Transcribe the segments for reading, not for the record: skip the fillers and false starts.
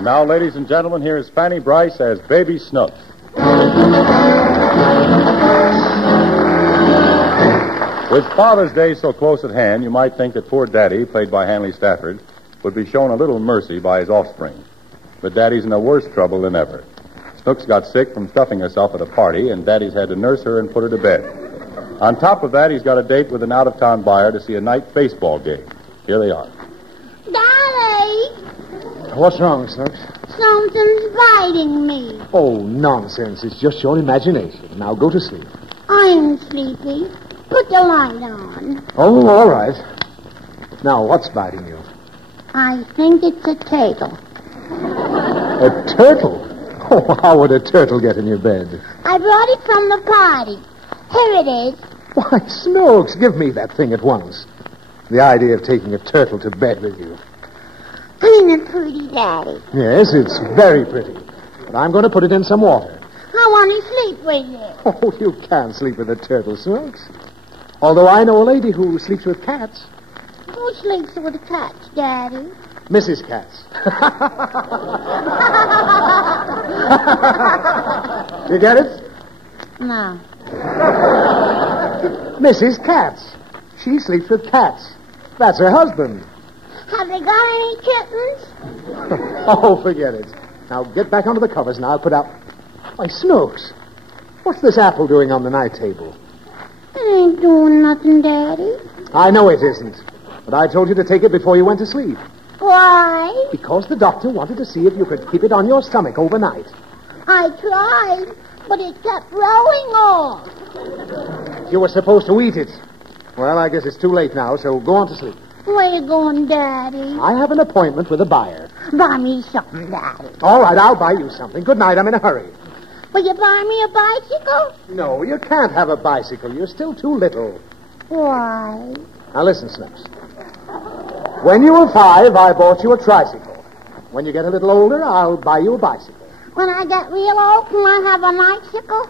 And now, ladies and gentlemen, here is Fanny Bryce as Baby Snooks. With Father's Day so close at hand, you might think that poor Daddy, played by Hanley Stafford, would be shown a little mercy by his offspring. But Daddy's in a worse trouble than ever. Snooks got sick from stuffing herself at a party, and Daddy's had to nurse her and put her to bed. On top of that, he's got a date with an out-of-town buyer to see a night baseball game. Here they are. Daddy! What's wrong, Snooks? Something's biting me. Oh, nonsense. It's just your imagination. Now go to sleep. I'm sleepy. Put the light on. Oh, all right. Now, what's biting you? I think it's a turtle. A turtle? Oh, how would a turtle get in your bed? I brought it from the party. Here it is. Why, Snooks, give me that thing at once. The idea of taking a turtle to bed with you. Ain't it pretty, Daddy? Yes, it's very pretty. But I'm going to put it in some water. I want to sleep with it. Oh, you can't sleep with a turtle, Snooks. Although I know a lady who sleeps with cats. Who sleeps with cats, Daddy? Mrs. Katz. You get it? No. Mrs. Katz. She sleeps with cats. That's her husband. Have they got any kittens? Oh, forget it. Now get back under the covers and I'll put out... Why, Snooks, what's this apple doing on the night table? It ain't doing nothing, Daddy. I know it isn't. But I told you to take it before you went to sleep. Why? Because the doctor wanted to see if you could keep it on your stomach overnight. I tried, but it kept rolling off. You were supposed to eat it. Well, I guess it's too late now, so go on to sleep. Where you going, Daddy? I have an appointment with a buyer. Buy me something, Daddy. All right, I'll buy you something. Good night, I'm in a hurry. Will you buy me a bicycle? No, you can't have a bicycle. You're still too little. Why? Now listen, Snooks. When you were 5, I bought you a tricycle. When you get a little older, I'll buy you a bicycle. When I get real old, can I have a bicycle?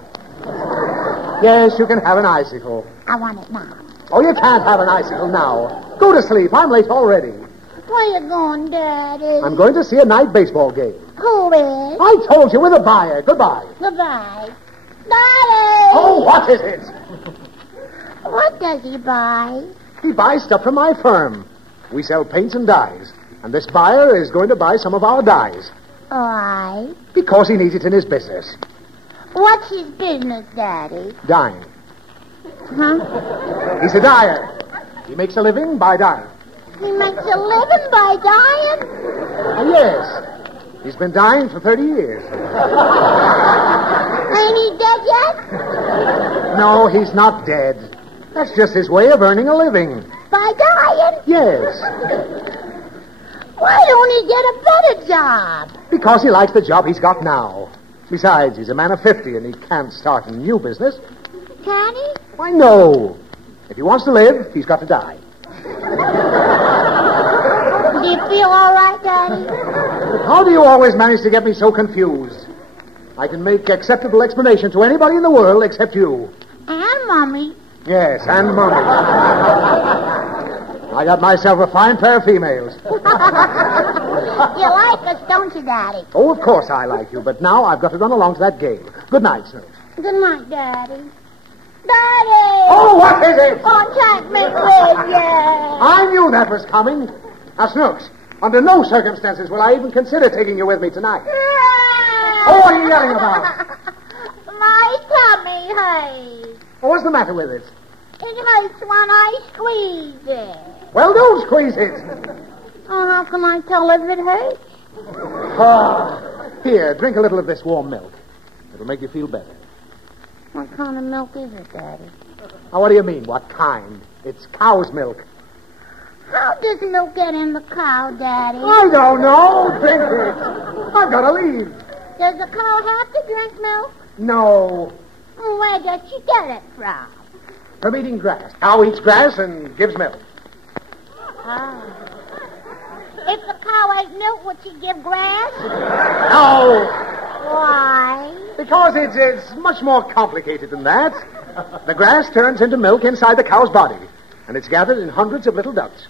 Yes, you can have an icicle. I want it now. Oh, you can't have an icicle now. Go to sleep. I'm late already. Where you going, Daddy? I'm going to see a night baseball game. Who is? I told you, with a buyer. Goodbye. Goodbye. Daddy! Oh, what is it? What does he buy? He buys stuff from my firm. We sell paints and dyes. And this buyer is going to buy some of our dyes. Why? Because he needs it in his business. What's his business, Daddy? Dyeing. Huh? He's a dyer. He makes a living by dyeing. He makes a living by dying? Yes. He's been dying for 30 years. Ain't he dead yet? No, he's not dead. That's just his way of earning a living. By dying? Yes. Why don't he get a better job? Because he likes the job he's got now. Besides, he's a man of 50 and he can't start a new business. Can he? Why, no. If he wants to live, he's got to die. Do you feel all right, Daddy? How do you always manage to get me so confused? I can make acceptable explanation to anybody in the world except you. And Mommy. Yes, and Mommy. I got myself a fine pair of females. You like us, don't you, Daddy? Oh, of course I like you, but now I've got to run along to that game. Good night, Snooks. Good night, Daddy. Daddy! Oh, what is it? Oh, take me with you. I knew that was coming. Now, Snooks, under no circumstances will I even consider taking you with me tonight. Oh, what are you yelling about? My tummy hurts. What's the matter with it? It hurts when I squeeze it. Well, don't squeeze it. Oh, how can I tell if it hurts? Oh, here, drink a little of this warm milk. It'll make you feel better. What kind of milk is it, Daddy? Now, what do you mean, what kind? It's cow's milk. How does milk get in the cow, Daddy? I don't know. Drink it. I've got to leave. Does the cow have to drink milk? No. Where does she get it from? From eating grass. Cow eats grass and gives milk. Oh. If the cow ate milk, would she give grass? No. Why? Because it's much more complicated than that. The grass turns into milk inside the cow's body, and it's gathered in hundreds of little ducts.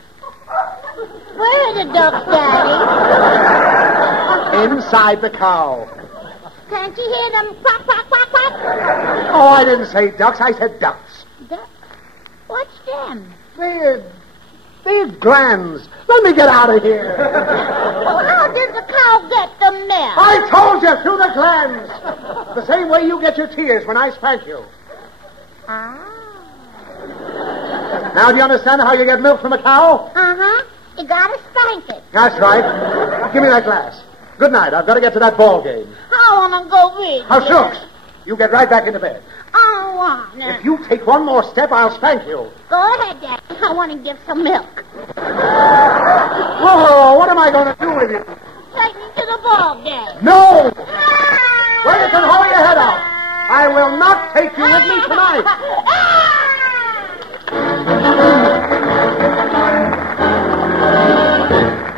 Where are the ducks, Daddy? Inside the cow. Can't you hear them quack, quack, quack, quack? Oh, I didn't say ducks. I said ducks. What's them? They're glands. Let me get out of here. Well, how does the cow get the milk? I told you, through the glands. The same way you get your tears when I spank you. Ah. Now, do you understand how you get milk from a cow? Uh-huh. You gotta spank it. That's right. Give me that glass. Good night. I've got to get to that ball game. I wanna go with Now, you. Snooks, you get right back into bed. I don't wanna. If you take one more step, I'll spank you. Go ahead, Daddy. I wanna give some milk. Whoa, what am I going to do with you? Take me to the ball game. No! Where you can hold your head out. I will not take you with me tonight.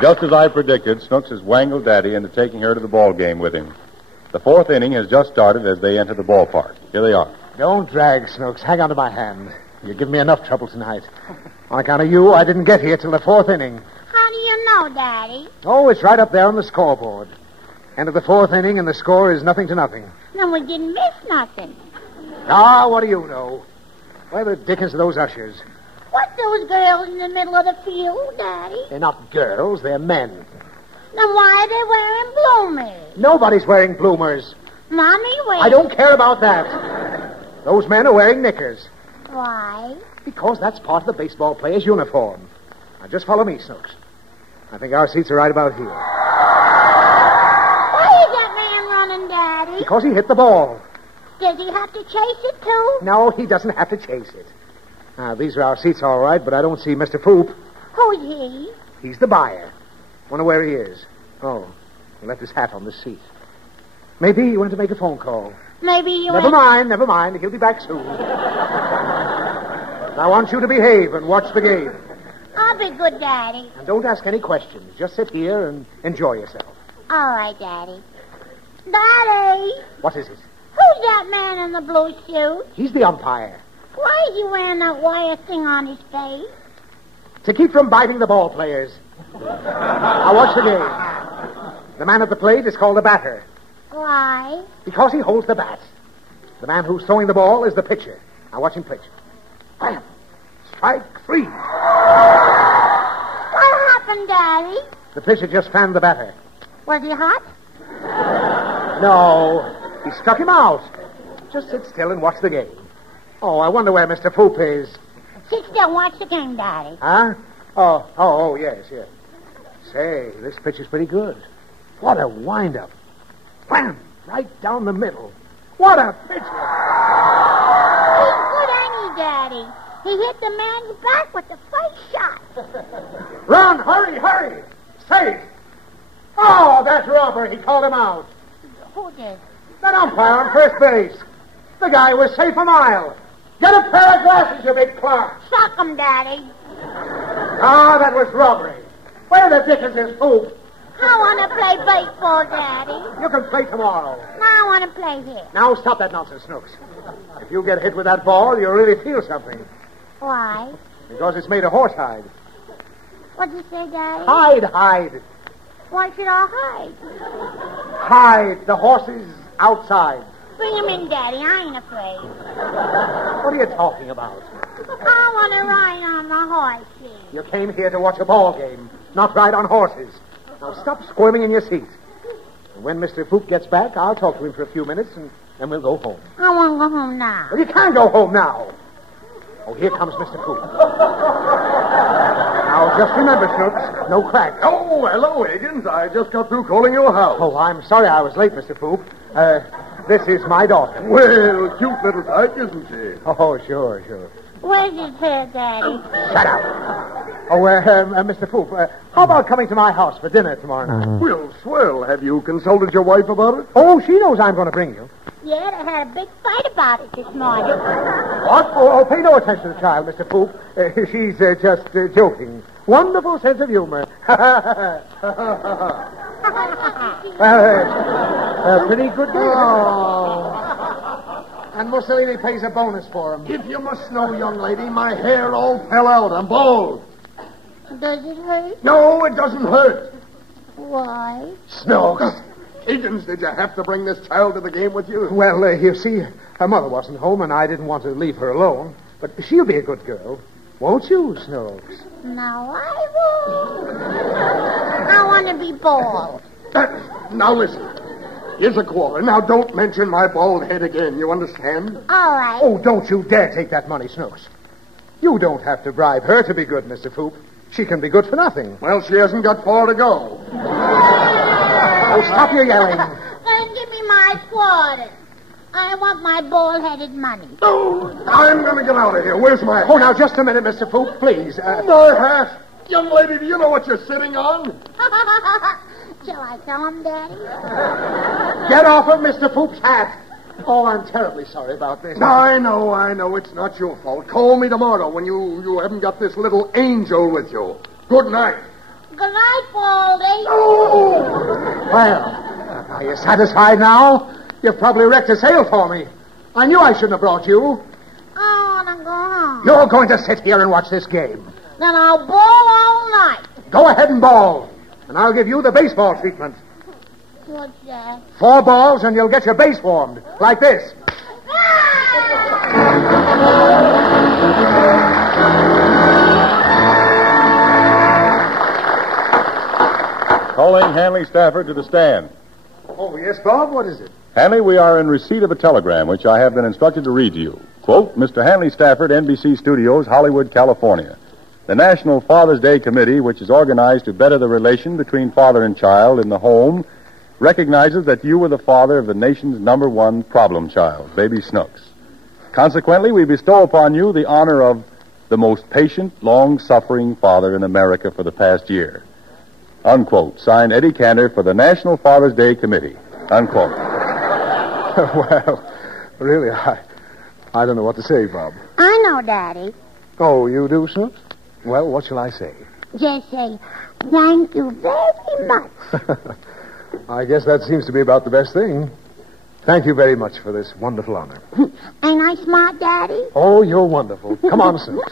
Just as I predicted, Snooks has wangled Daddy into taking her to the ball game with him. The fourth inning has just started as they enter the ballpark. Here they are. Don't drag, Snooks. Hang on to my hand. You're giving me enough trouble tonight. On account of you, I didn't get here till the fourth inning. How do you know, Daddy? Oh, it's right up there on the scoreboard. End of the fourth inning, and the score is 0-0. Then we didn't miss nothing. Ah, what do you know? Where the dickens are those ushers? What's those girls in the middle of the field, Daddy? They're not girls, they're men. Then why are they wearing bloomers? Nobody's wearing bloomers. Mommy wears... I don't care about that. Those men are wearing knickers. Why? Because that's part of the baseball player's uniform. Now, just follow me, Snooks. I think our seats are right about here. Why is that man running, Daddy? Because he hit the ball. Does he have to chase it, too? No, he doesn't have to chase it. Now, these are our seats, all right, but I don't see Mr. Foop. Who's he? He's the buyer. Wonder where he is. Oh, he left his hat on the seat. Maybe he went to make a phone call. Maybe you Never mind. He'll be back soon. I want you to behave and watch the game. I'll be good, Daddy. And don't ask any questions. Just sit here and enjoy yourself. All right, Daddy. Daddy! What is it? Who's that man in the blue suit? He's the umpire. Why is he wearing that wire thing on his face? To keep from biting the ball players. Now watch the game. The man at the plate is called the batter. Why? Because he holds the bat. The man who's throwing the ball is the pitcher. Now watch him pitch. Bam! Strike 3. What happened, Daddy? The pitcher just fanned the batter. Was he hot? No, he struck him out. Just sit still and watch the game. Oh, I wonder where Mr. Foop is. Sit still and watch the game, Daddy. Huh? Oh, yes. Say, this pitch is pretty good. What a wind-up. Wham! Right down the middle. What a pitcher! He's good, ain't he, Daddy? He hit the man's back with the first shot. Run, hurry! Safe! Oh, that's Robert. He called him out. Who did? That umpire on first base. The guy was safe a mile. Get a pair of glasses, you big clock. Suck him, Daddy. Ah, that was robbery. Where the dickens is Foop? I want to play baseball, Daddy. You can play tomorrow. No, I want to play here. Now stop that nonsense, Snooks. If you get hit with that ball, you'll really feel something. Why? Because it's made of horsehide. What'd you say, Daddy? Hide. Why should I hide? Hide. The horse is outside. Bring him in, Daddy. I ain't afraid. What are you talking about? I want to ride on the horses. You came here to watch a ball game, not ride on horses. Now stop squirming in your seat. And when Mr. Foop gets back, I'll talk to him for a few minutes, and then we'll go home. I want to go home now. Well, you can't go home now. Oh, here comes Mr. Foop. Now, just remember, Snooks, no cracks. Oh, hello, Higgins. I just got through calling your house. Oh, I'm sorry I was late, Mr. Foop. This is my daughter. Well, cute little tyke, isn't she? Oh, sure. Where's his hair, Daddy? Shut up. Oh, Mr. Foop, how about coming to my house for dinner tomorrow night? Well, swell. Have you consulted your wife about it? Oh, she knows I'm going to bring you. Yeah, they had a big fight about it this morning. What? Oh, pay no attention to the child, Mr. Foop. She's just joking. Wonderful sense of humor. Pretty good day. Oh. And Mussolini pays a bonus for him. If you must know, young lady, my hair all fell out. I'm bald. Does it hurt? No, it doesn't hurt. Why? Snooks, Higgins, did you have to bring this child to the game with you? Well, you see, her mother wasn't home, and I didn't want to leave her alone. But she'll be a good girl. Won't you, Snooks? No, I won't. I want to be bald. Now, listen. Here's a quarter. Now, don't mention my bald head again. You understand? All right. Oh, don't you dare take that money, Snooks. You don't have to bribe her to be good, Mr. Foop. She can be good for nothing. Well, she hasn't got far to go. Oh, stop your yelling. Then give me my quarter. I want my bald-headed money. Oh, I'm going to get out of here. Where's my hat? Oh, now, just a minute, Mr. Foop, please. My hat? Young lady, do you know what you're sitting on? Shall I tell him, Daddy? Get off of Mr. Foop's hat. Oh, I'm terribly sorry about this. I know. It's not your fault. Call me tomorrow when you haven't got this little angel with you. Good night. Good night, Baldy. Oh! Well, are you satisfied now? You've probably wrecked a sale for me. I knew I shouldn't have brought you. I want to go home. You're going to sit here and watch this game. Then I'll ball all night. Go ahead and ball, and I'll give you the baseball treatment. What's that? 4 balls, and you'll get your base warmed, like this. Calling Hanley Stafford to the stand. Oh, yes, Bob, what is it? Hanley, we are in receipt of a telegram which I have been instructed to read to you. Quote, Mr. Hanley Stafford, NBC Studios, Hollywood, California. The National Father's Day Committee, which is organized to better the relation between father and child in the home, recognizes that you were the father of the nation's #1 problem child, baby Snooks. Consequently, we bestow upon you the honor of the most patient, long-suffering father in America for the past year. Unquote. Signed, Eddie Cantor for the National Father's Day Committee. Unquote. Well, really, I don't know what to say, Bob. I know, Daddy. Oh, you do, Snooks? Well, what shall I say? Just say, thank you very much. I guess that seems to be about the best thing. Thank you very much for this wonderful honor. Ain't I smart, Daddy? Oh, you're wonderful. Come on, Snooks.